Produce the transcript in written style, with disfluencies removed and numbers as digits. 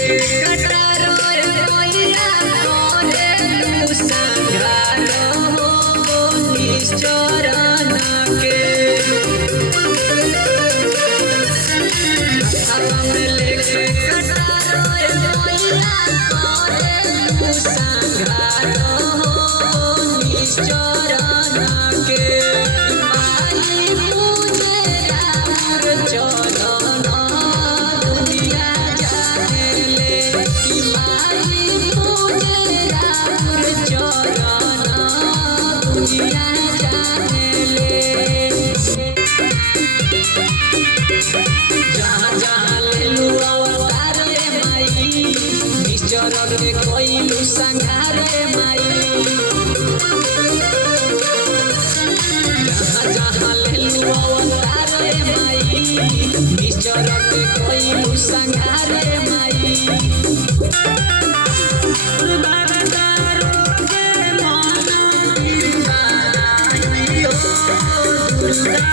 कटारो मैया करे संघार हो निश्चरण के हाथ में लेके कटारो मैया करे संघार हो निश्चरण के माई पूजे राम चरण दुनिया जाने ले कि माई पूजे राम चरण दुनिया जाने ले। जहाँ जहाँ लेलू अवतार माई निश्चरण के कोइलू संघार माई जहाँ जहाँ लेलू अवतार माई निश्चरण के कोइलू संघार माई दुर्गा